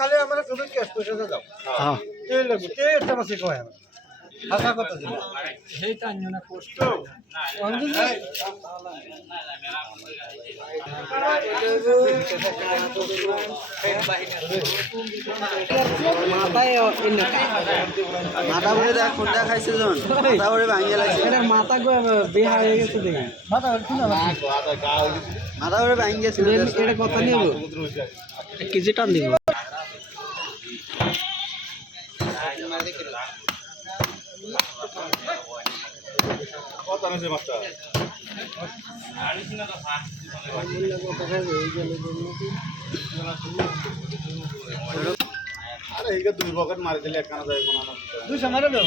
খালি আমার তুমি ক্যাশ পয়সা দাও হ্যাঁ তেল লাগবে তেল একটা মাসে কয় না হাসা কত দিন সেইটা আনজনা পোস্ট মাথায় মাথা ভরে দেখ কোনটা খাইছে জন মাথা ভরে ভাঙিয়ে লাগছে এটা মাথা বেহা হয়ে গেছে দেখি মাথা শুনা মাথা ভরে ভাঙিয়ে গেছে এটা কত নিব 1 কেজি টান দিব কত আছে মাছটা আরে এইটা দুই পকেট মারি দিলে একখানা যায় কোন না 200 মারে দাও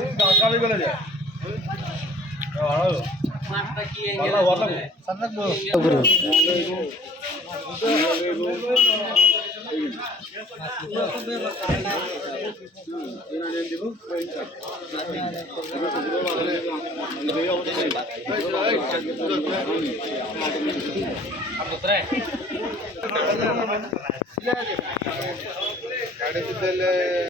এই গাছালি গলে যায় মাছটা কি এই গেল সাতলাগবো গাড়ি দিলে